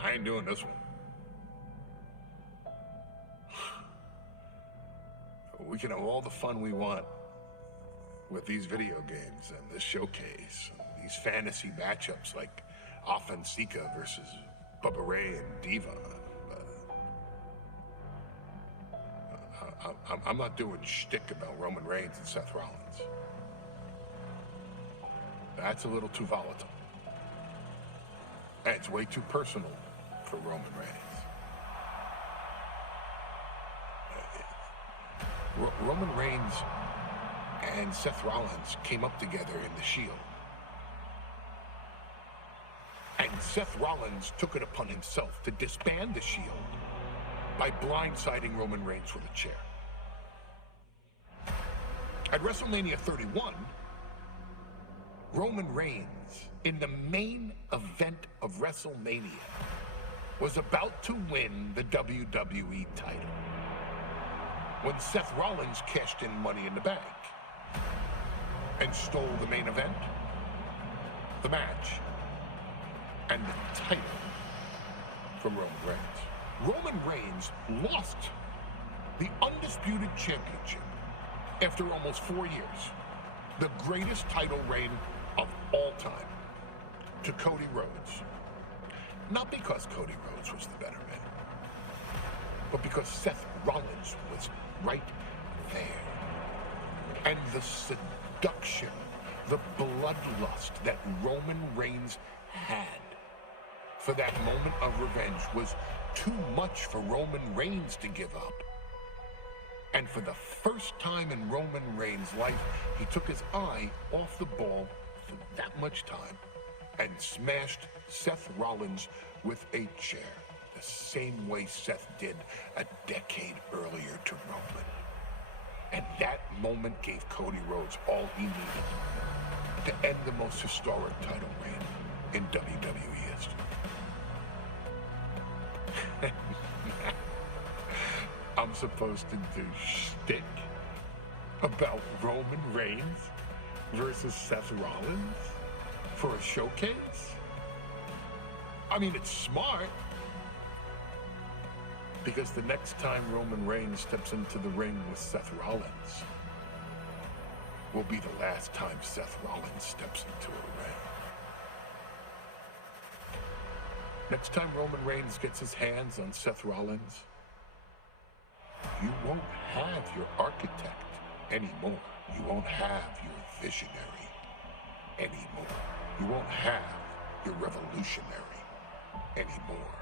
I ain't doing this one. We can have all the fun we want with these video games and this showcase, and these fantasy matchups like Offensica versus Bubba Ray and Diva. I'm not doing shtick about Roman Reigns and Seth Rollins. That's a little too volatile. And it's way too personal for Roman Reigns. Roman Reigns and Seth Rollins came up together in the Shield. And Seth Rollins took it upon himself to disband the Shield by blindsiding Roman Reigns with a chair. At WrestleMania 31, Roman Reigns, in the main event of WrestleMania, was about to win the WWE title when Seth Rollins cashed in Money in the Bank and stole the main event, the match, and the title from Roman Reigns. Roman Reigns lost the undisputed championship after almost 4 years, the greatest title reign of all time, to Cody Rhodes. Not because Cody Rhodes was the better man, but because Seth Rollins was right there. And the seduction, the bloodlust that Roman Reigns had for that moment of revenge was too much for Roman Reigns to give up. And for the first time in Roman Reigns' life, he took his eye off the ball for that much time and smashed Seth Rollins with a chair, the same way Seth did a decade earlier to Roman. And that moment gave Cody Rhodes all he needed to end the most historic title reign in WWE history. I'm supposed to do shtick about Roman Reigns versus Seth Rollins for a showcase? I mean, it's smart, because the next time Roman Reigns steps into the ring with Seth Rollins will be the last time Seth Rollins steps into a ring. Next time Roman Reigns gets his hands on Seth Rollins, you won't have your architect anymore. You won't have your visionary anymore. You won't have your revolutionary anymore.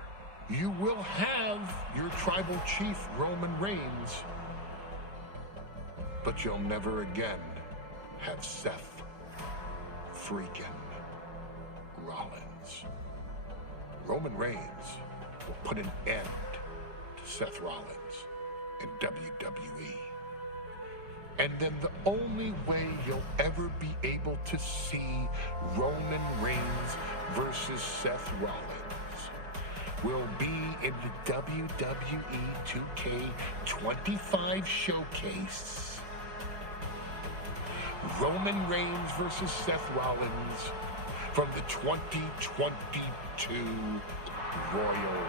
You will have your tribal chief, Roman Reigns, but you'll never again have Seth freaking Rollins. Roman Reigns will put an end to Seth Rollins in WWE. And then the only way you'll ever be able to see Roman Reigns versus Seth Rollins will be in the WWE 2K25 Showcase. Roman Reigns versus Seth Rollins from the 2022 Royal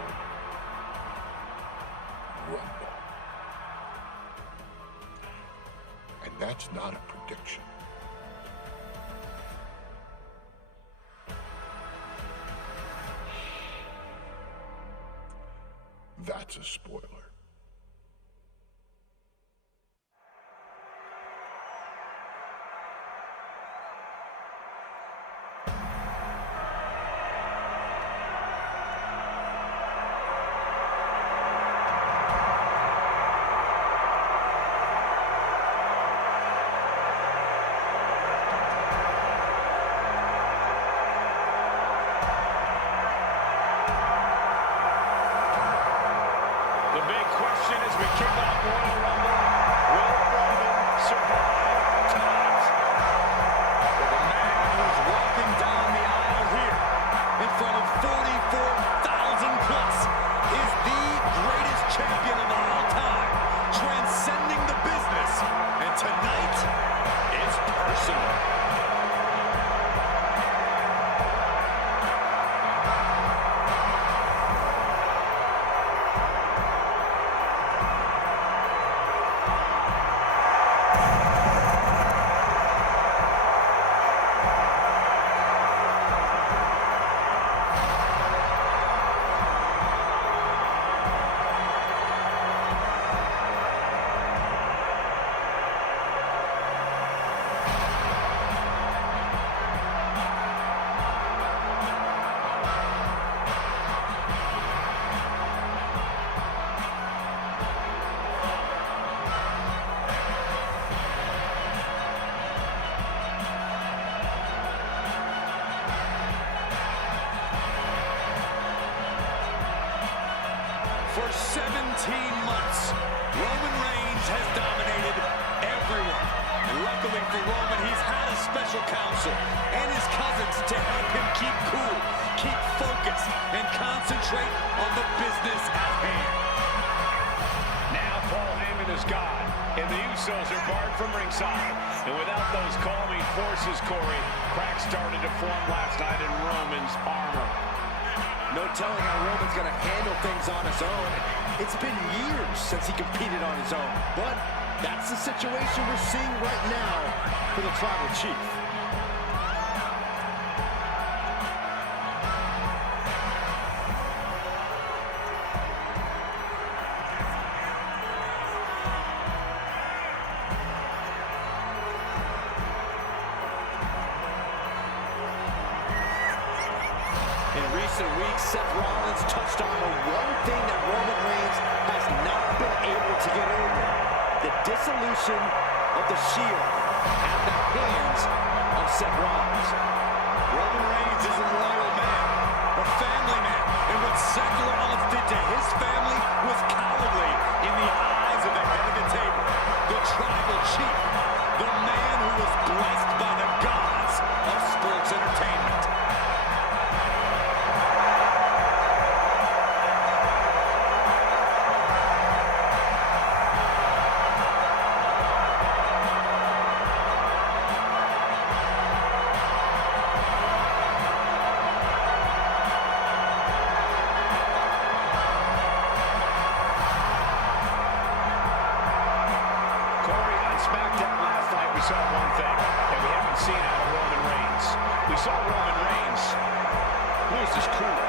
Rumble. And that's not a prediction. That's a spoiler. The 17 months, Roman Reigns has dominated everyone. And luckily for Roman, he's had a special counsel and his cousins to help him keep cool, keep focused, and concentrate on the business at hand. Now Paul Heyman is gone, and the Usos are barred from ringside. And without those calming forces, Corey, cracks started to form last night in Roman's armor. No telling how Roman's going to handle things on his own. It's been years since he competed on his own. But that's the situation we're seeing right now for the Tribal Chief. In recent weeks, Seth Rollins touched on the one thing that Roman Reigns has not been able to get over: the dissolution of the Shield at the hands of Seth Rollins. Roman Reigns is a loyal man, a family man, and what Seth Rollins did to his family was cowardly in the eyes of the head of the table, the Tribal Chief, the man who was blessed by the gods of sports entertainment. SmackDown last night, we saw one thing that we haven't seen out of Roman Reigns. We saw Roman Reigns lose his cool.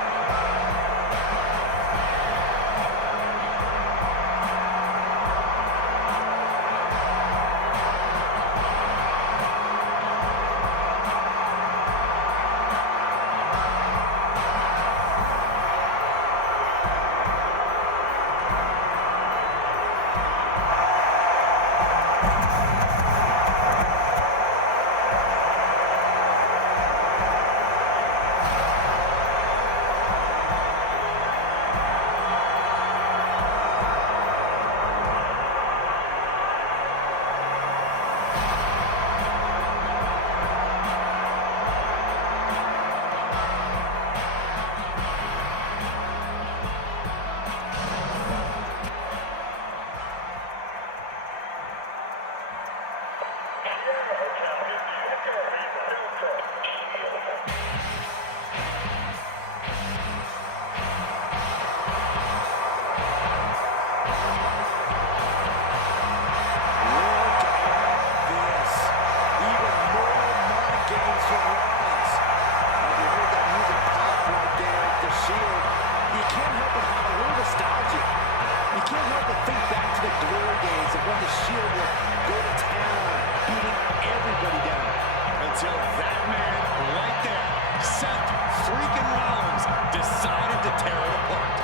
Until that man right there, Seth freaking Rollins, decided to tear it apart.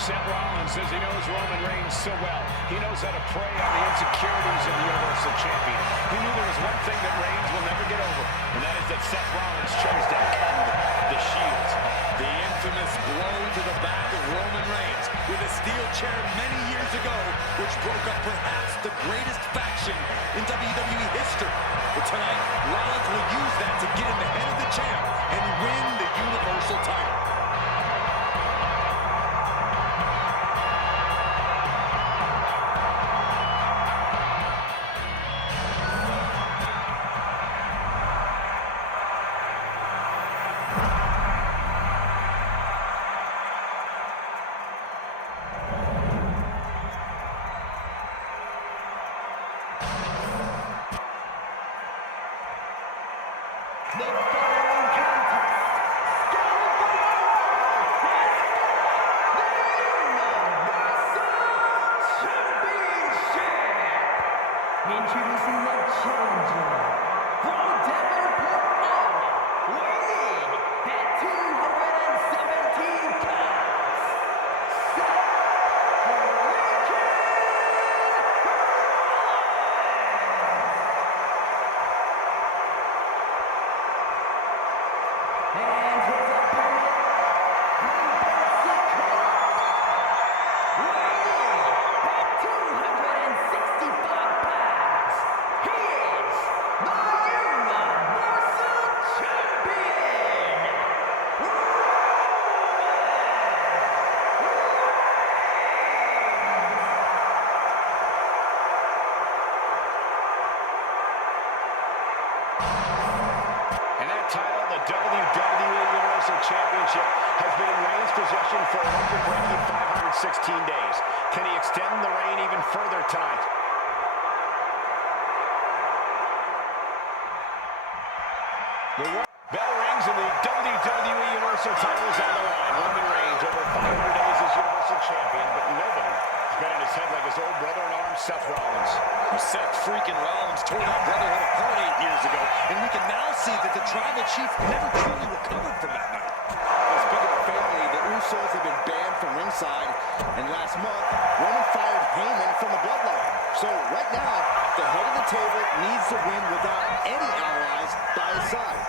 Seth Rollins says he knows Roman Reigns so well. He knows how to prey on the insecurities of the Universal Champion. He knew there was one thing that Reigns will never get over, and that is that Seth Rollins chose to end the Shield. The infamous blow to the back of Roman Reigns with a steel chair many years ago, which broke up perhaps the greatest faction in WWE history. But tonight, Rollins will use that to get in the head of the champ and win the Universal title. The following contest, scheduled for the Championship. Introducing the challenger from Davenport, Iowa, weighing at 217 pounds, Seth and his opponent, WWE Universal Championship has been in Reigns' possession for a record-breaking 516 days. Can he extend the reign even further tonight? The bell rings and the WWE Universal title is on the line. Roman Reigns over 500 days as Universal Champion, but nobody has been in his head like his old brother-in-arms, Seth Rollins. Seth freaking Rollins tore that brotherhood apart 8 years ago, and we can now see that the Tribal Chief never truly recovered from that night. Well, speaking of family, the Usos have been banned from ringside, and last month, Roman fired Heyman from the bloodline. So right now, the head of the table needs to win without any allies by his side.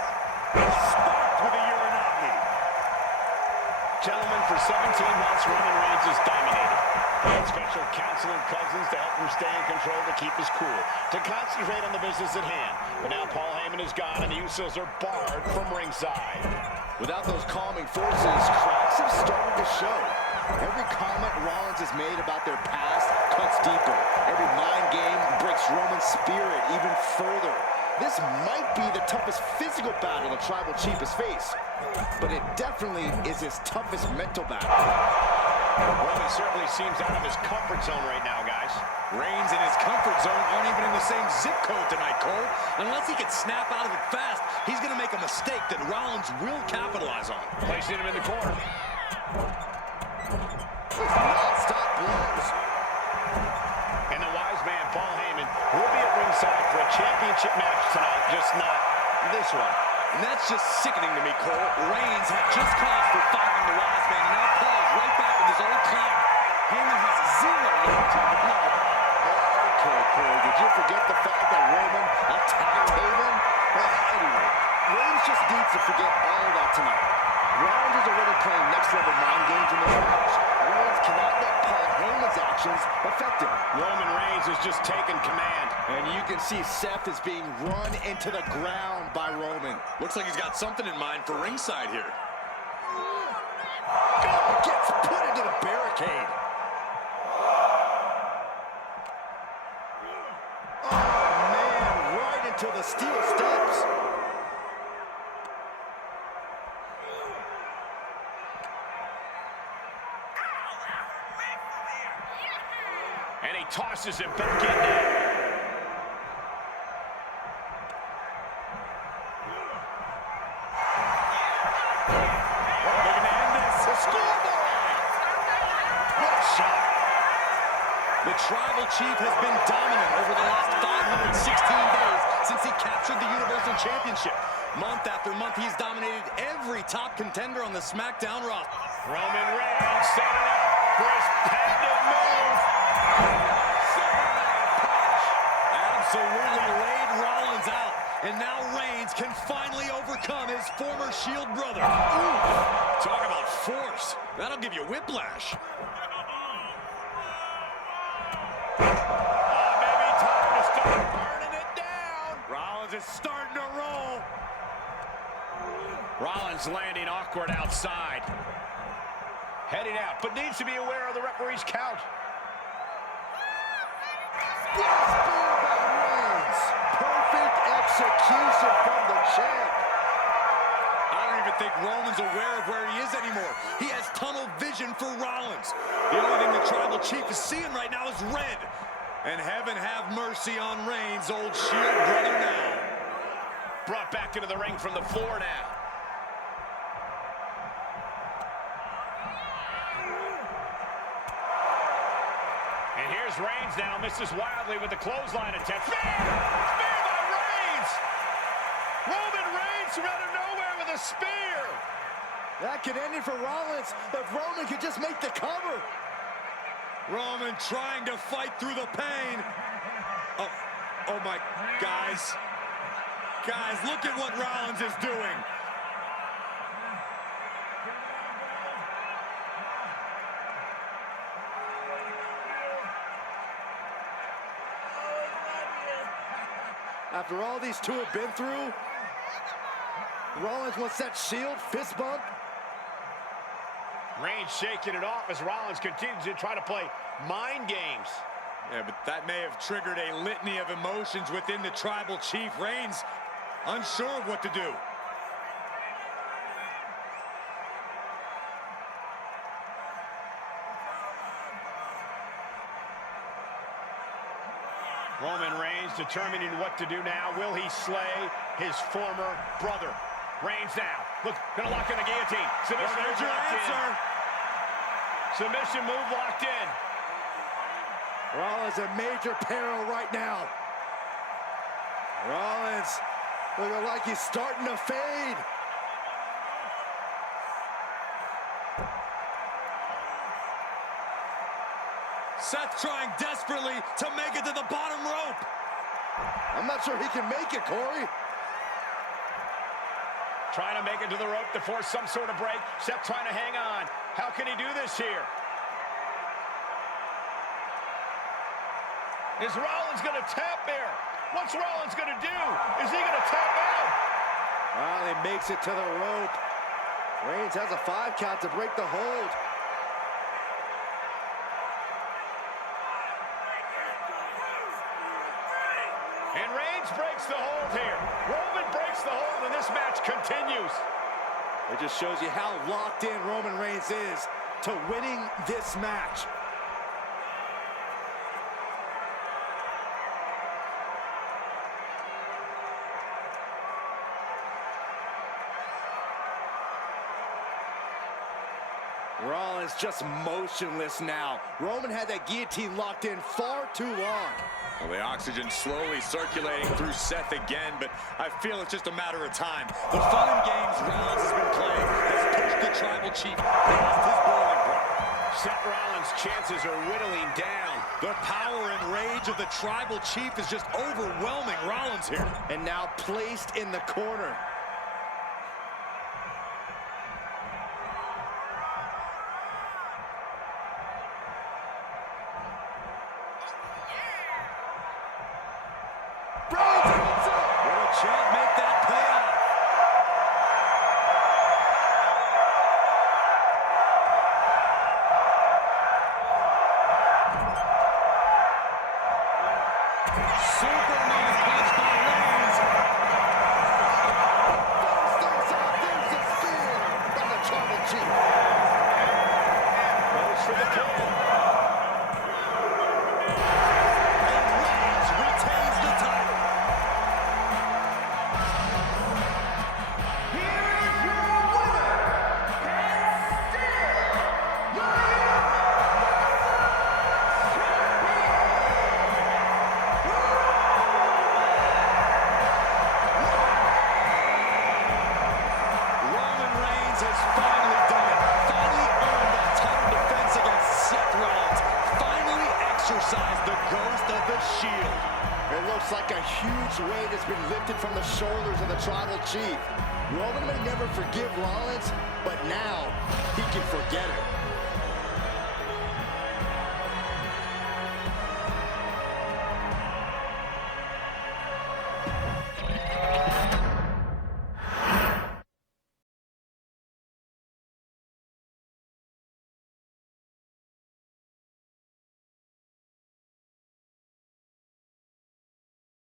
Sparked with a Uranagi. Gentlemen, for 17 months, Roman Reigns has dominated. He had special counsel and cousins to help him stay in control, to keep his cool, to concentrate on the business at hand. But now Paul Heyman is gone, and the Usos are barred from ringside. Without those calming forces, cracks have started to show. Every comment Rollins has made about their past cuts deeper. Every mind game breaks Roman's spirit even further. This might be the toughest physical battle the Tribal Chief has faced, but it definitely is his toughest mental battle. Roman certainly seems out of his comfort zone right now, guys. Reigns and his comfort zone aren't even in the same zip code tonight, Cole. Unless he can snap out of it fast, he's going to make a mistake that Rollins will capitalize on. Placing him in the corner. Non-stop blows. And the wise man, Paul Heyman, will be at ringside for a championship match tonight, just not this one. And that's just sickening to me, Cole. Reigns had just cause for firing the wise man, and now Paul's right back in his old clown. Heyman has zero loyalty to the blood. Okay, Corey, did you forget the fact that Roman attacked Heyman? Well, anyway, Reigns just needs to forget all of that tonight. Rollins is already playing next-level mind games in this match. Reigns cannot let Paul Heyman's actions affect him. Roman Reigns has just taken command. And you can see Seth is being run into the ground by Roman. Looks like he's got something in mind for ringside here. Oh, gets put into the barricade. Oh, man, right into the steel steps. And he tosses him back in there. Looking to end this. The scoreboard. What a shot. The Tribal Chief has been dominant over the last 516 days since he captured the Universal Championship. Month after month, he's dominated every top contender on the SmackDown roster. Roman Reigns setting up for his patented move. Absolutely laid Rollins out. And now Reigns can finally overcome his former Shield brother. Ooh, talk about force. That'll give you whiplash. Maybe time to start burning it down. Rollins is starting to roll. Rollins landing awkward outside. Heading out, but needs to be aware of the referee's count. Perfect execution from the champ. I don't even think Roman's aware of where he is anymore. He has tunnel vision for Rollins. The only thing the Tribal Chief is seeing right now is red. And heaven have mercy on Reigns, old Shield brother now. Brought back into the ring from the floor now. And here's Reigns now, misses wildly with the clothesline attempt. Spear by Reigns! Roman Reigns from out of nowhere with a spear! That could end it for Rollins, but Roman could just make the cover. Roman trying to fight through the pain. Oh my, guys. Guys, look at what Rollins is doing. After all these two have been through, Rollins wants that Shield fist bump. Reigns shaking it off as Rollins continues to try to play mind games. Yeah, but that may have triggered a litany of emotions within the Tribal Chief. Reigns unsure of what to do. Roman Reigns determining what to do now. Will he slay his former brother? Reigns now. Look, gonna lock in the guillotine. Submission Well, there's move your locked answer. in. Submission move locked in. Rollins in major peril right now. Rollins looking like he's starting to fade. Seth trying desperately to make it to the bottom rope. I'm not sure he can make it, Corey. Trying to make it to the rope to force some sort of break. Seth trying to hang on. How can he do this here? Is Rollins going to tap there? What's Rollins going to do? Is he going to tap out? Well, he makes it to the rope. Reigns has a 5 count to break the hold. And Reigns breaks the hold here. Roman breaks the hold, and this match continues. It just shows you how locked in Roman Reigns is to winning this match. Rollins just motionless now. Roman had that guillotine locked in far too long. Well, the oxygen slowly circulating through Seth again, but I feel it's just a matter of time. The fun and games Rollins has been playing has pushed the Tribal Chief past his boiling point. Seth Rollins' chances are whittling down. The power and rage of the Tribal Chief is just overwhelming Rollins here. And now placed in the corner. Champ, make that pay off. Superman punch by Reigns. There's a spear from the Tribal Chief. Goes for the kill. And Reigns retains the title. Roman Reigns has finally done it. Finally earned that title defense against Seth Rollins. Finally exercised the ghost of the Shield. It looks like a huge weight has been lifted from the shoulders of the Tribal Chief. Roman may never forgive Rollins, but now he can forget it.